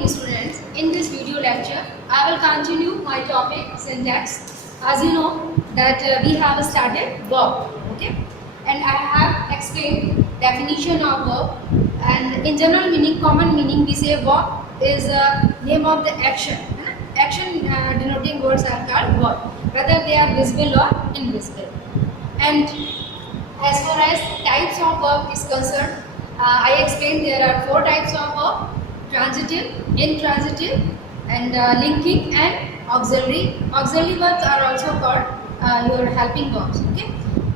morning students. In this video lecture, I will continue my topic syntax. As you know that we have started verb, okay? And I have explained definition of verb. And in general meaning, common meaning, we say verb is name of the action. Action denoting words are called verb, whether they are visible or invisible. And as far as types of verb is concerned, I explained there are 4 types of verb: transitive, intransitive, and linking and auxiliary. Auxiliary verbs are also called your helping verbs. Okay,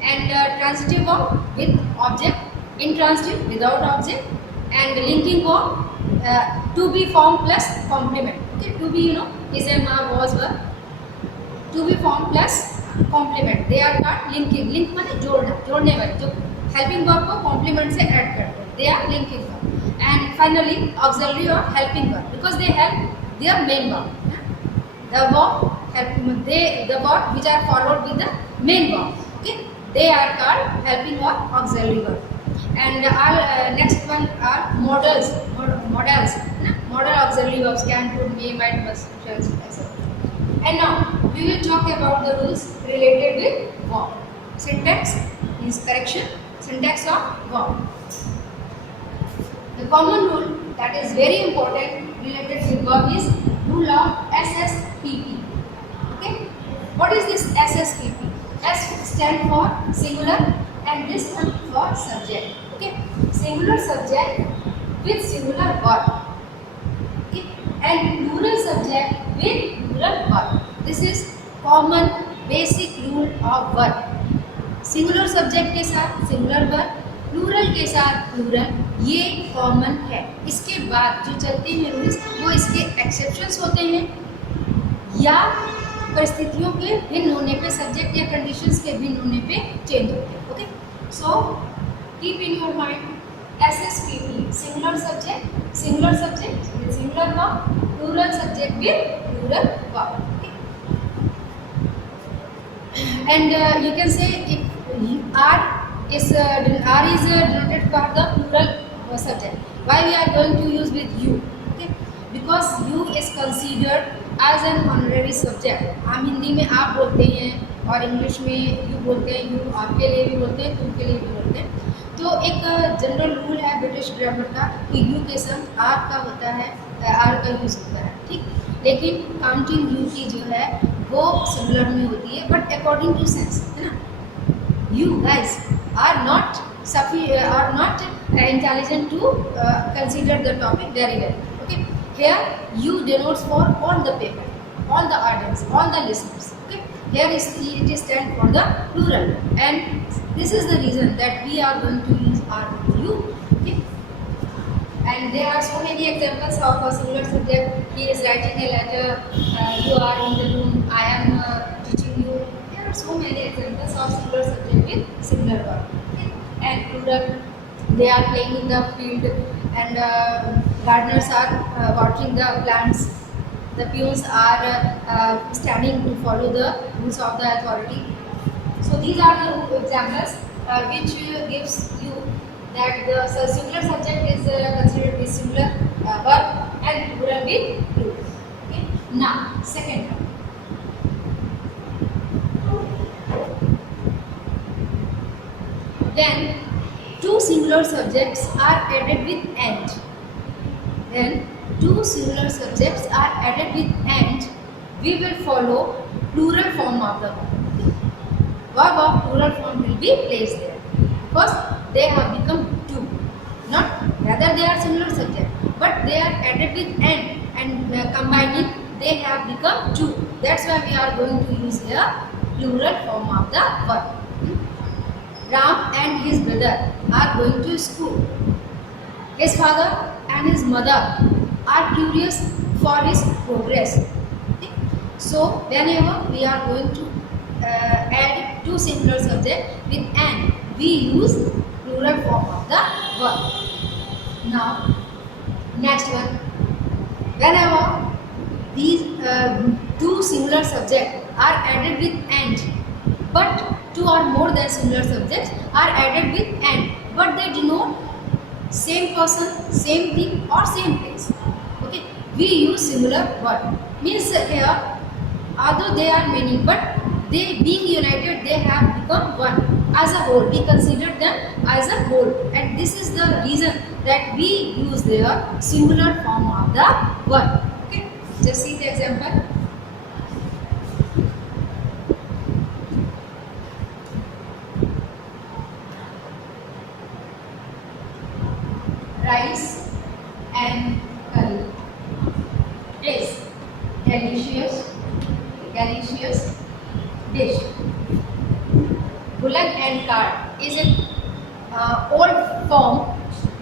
and transitive verb with object, intransitive without object, and linking verb to be form plus complement. Okay, to be is a was verb. To be form plus complement they are not linking link माने जोड़ना जोड़ने वाले जो helping verb को complement से add करते हैं they are linking verb and finally auxiliary और helping verb because they help their main verb the verb help they the verb which are followed with the main verb okay they are called helping और auxiliary verb and are next one are modals modal auxiliary verbs can put may might must etc. And now we will talk about the rules related with verb. Syntax is correction. Syntax of verb. The common rule that is very important related with verb is rule of SSPP. Okay. What is this SSPP? S stand for singular and this one for subject. Okay. Singular subject with singular verb. Okay. And plural subject with plural verb. This is common basic rule of verb. Singular subject के साथ singular verb, plural के साथ plural, ये common है. इसके बाद जो चलते हैं रूल्स वो इसके एक्सेप्शंस होते हैं या परिस्थितियों के भिन्न होने पे, सब्जेक्ट या कंडीशंस के भिन्न होने पे चेंज होते हैं. Okay, so keep in your mind SSPP singular subject with singular verb, plural subject with plural verb. Okay. And you can say if R is denoted for the plural subject. Why we are going to use with you? Okay, because you is considered as an honorary subject. हम हिंदी में आप बोलते हैं और English में you बोलते हैं. You आपके लिए भी बोलते हैं, तुम के लिए भी बोलते हैं. तो एक जनरल रूल है ब्रिटिश ग्रामर का कि यू के संग आर का होता है, आर का यूज़ होता है. ठीक, लेकिन काउंटिंग यू की जो है वो सिंगुलर में होती है, बट अकॉर्डिंग टू सेंस, है ना. You guys are not intelligent to consider the topic very well. Okay, here you denotes for all the people, all the audience, all the listeners. Okay, here it is stand for the plural, and this is the reason that we are going to use R with you. Okay, and there are so many examples of a singular subject. He is writing a letter, you are in the room, I am teaching you. There are so many examples of singular subject with singular verb. Okay, and plural, they are playing in the field, and gardeners are watering the plants. The peons are standing to follow the rules of the authority. So these are the examples which gives you that the singular subject is considered with singular verb and plural with plural. Okay. Now second one. When two singular subjects are added with and. When two singular subjects are added with and, we will follow plural form of the verb. Verb of plural form will be placed there because they have become two. Not rather they are singular subject, but they are added with and combining they have become two. That's why we are going to use here plural form of the verb. Ram and his brother are going to school. His father and his mother are curious for his progress. Okay? So whenever we are going to add two singular subject with and, we use plural form of the verb. Now next one. Whenever these two singular subjects are added with and, but two or more than singular subjects are added with and, but they denote same person, same thing or same place. Okay, we use singular word. Means here, although they are many, but they being united, they have become one as a whole. We consider them as a whole, and this is the reason that we use their singular form of the word. Okay, just see the example. Rice and curry is delicious dish. Bullock and cart is an old form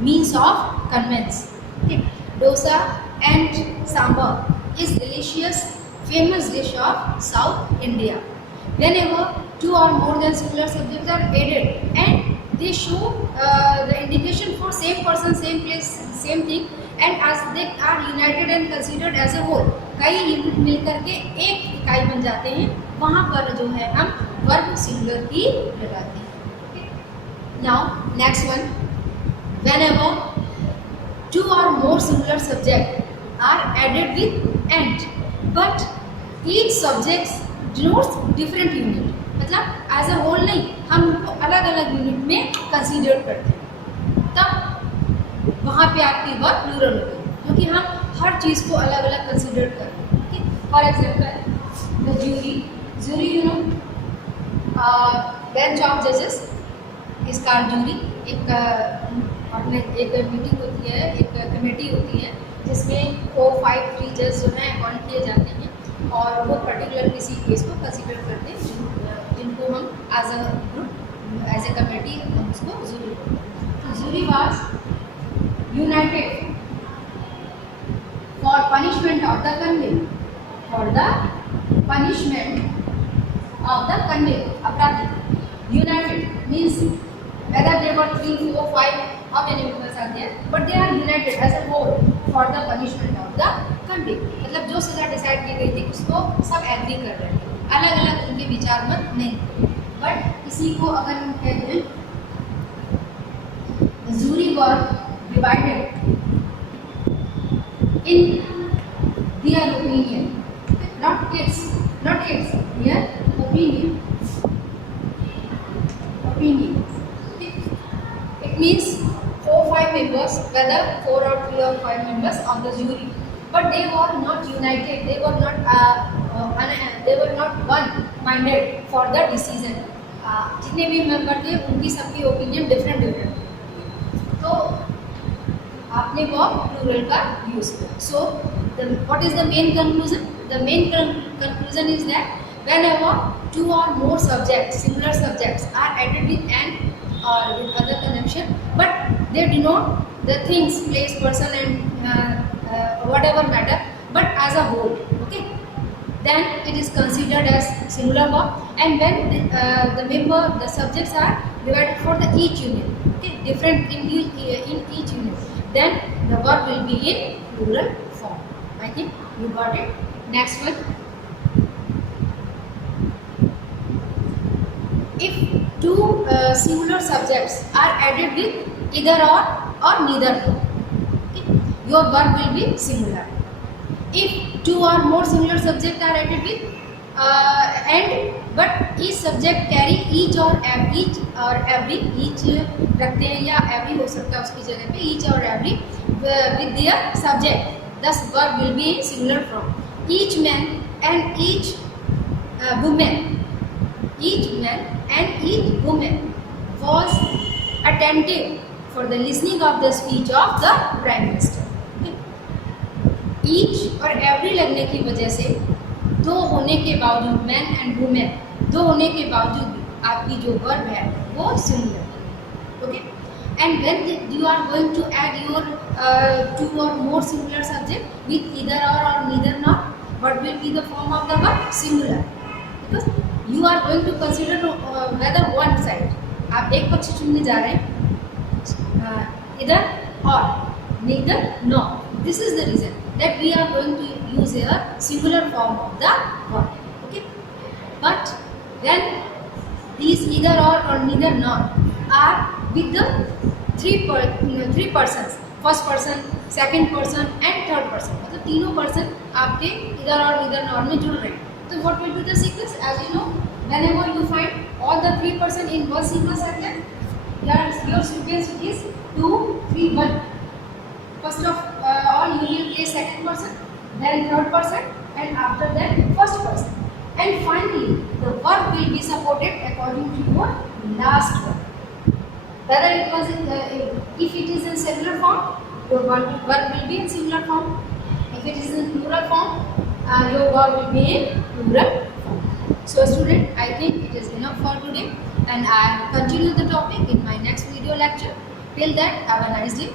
means of conveyance. Okay. Dosa and sambar is delicious famous dish of South India. Whenever two or more than similar subjects are added and they show the indication for same person, same place, same thing, and as they are united and considered as a whole, कई unit मिलकर के एक इकाई बन जाते हैं, वहाँ पर जो है हम वर्ब सिंगुलर की लगाते हैं. Now next one, whenever two or more similar subjects are added with and, but each subject denotes different unit. मतलब एज अ होल नहीं, हम उनको अलग अलग यूनिट में कंसीडर करते हैं, तब वहाँ पे आपकी वर्ब प्लूरल होगी, क्योंकि हम हर चीज़ को अलग अलग कंसीडर कर रहे हैं. ठीक, for example the jury you know bench of जजेस इज कॉल्ड जूरी. एक अपने एक मीटिंग होती है, एक कमेटी होती है जिसमें 4-5 जज जो हैं अपॉइंट किए जाते हैं और वो पर्टिकुलर किसी केस को कंसीडर करते हैं, जिनको हम as a group as a committee हम उसको जूरी बोलते हैं. तो jury was united for punishment of the convict, for the punishment of the convict, अपराधी. United means whether they were 3, 4, 5, how many members are there, but they are united as a whole for the punishment of the convict. मतलब जो सजा decide की गई थी उसको सब agree कर रहे थे, अलग अलग उनके विचार मत नहीं. बट इसी को अगर हम कहते हैं jury were divided in their opinion, not its, their opinion. It means 4-5 members, whether 4 or 3 or 5 members of the jury, but they were not united. They were not one-minded for the decision. जितने भी member थे उनकी सबकी opinion different. तो आपने वो plural का use किया. सो what is the main conclusion? The main conclusion is that whenever 2 or more subjects, similar subjects, are added with and or with other conjunction, but they denote the things, place, person, and whatever matter, but as a whole, okay, then it is considered as singular verb. And when the subjects are divided for the each unit, okay, different in each unit, then the verb will be in plural form. I think you got it. Next one. If two singular subjects are added with either or neither nor, okay, your verb will be singular. If 2 or more similar subjects are added with and, but each subject carry each or every, each रखते हैं या every हो सकता है उसकी जगह पे, each or every with their subject, thus verb will be in singular form. Each man and each woman, each man and each woman was attentive for the listening of the speech of the Prime Minister. Each और every लगने की वजह से दो होने के बावजूद, man and women दो होने के बावजूद आपकी जो वर्ब है वो singular. Okay, and when you are going to add your 2 or more similar subject with either or neither nor, what will be the form of the verb? Singular. Because you are going to consider whether one side, आप एक पक्ष चुनने जा रहे हैं, either or neither nor. This is the reason that we are going to use a singular form of the verb. Okay, but then these either or neither nor are with the three persons, first person, second person and third person. मतलब तीनों person आपके इधर और इधर non में जुड़ रहे हैं. तो what will be the sequence? As you know, whenever you find all the three person in one sequence like that, your sequence is 2, 3, 1. First of all, you will place second person, then third person, and after that first person. And finally, the verb will be supported according to your last verb. Whether it was if it is in singular form, your verb will be in singular form. If it is in plural form, your verb will be in plural form. So student, I think it is enough for today, and I will continue the topic in my next video lecture. Till then, have a nice day.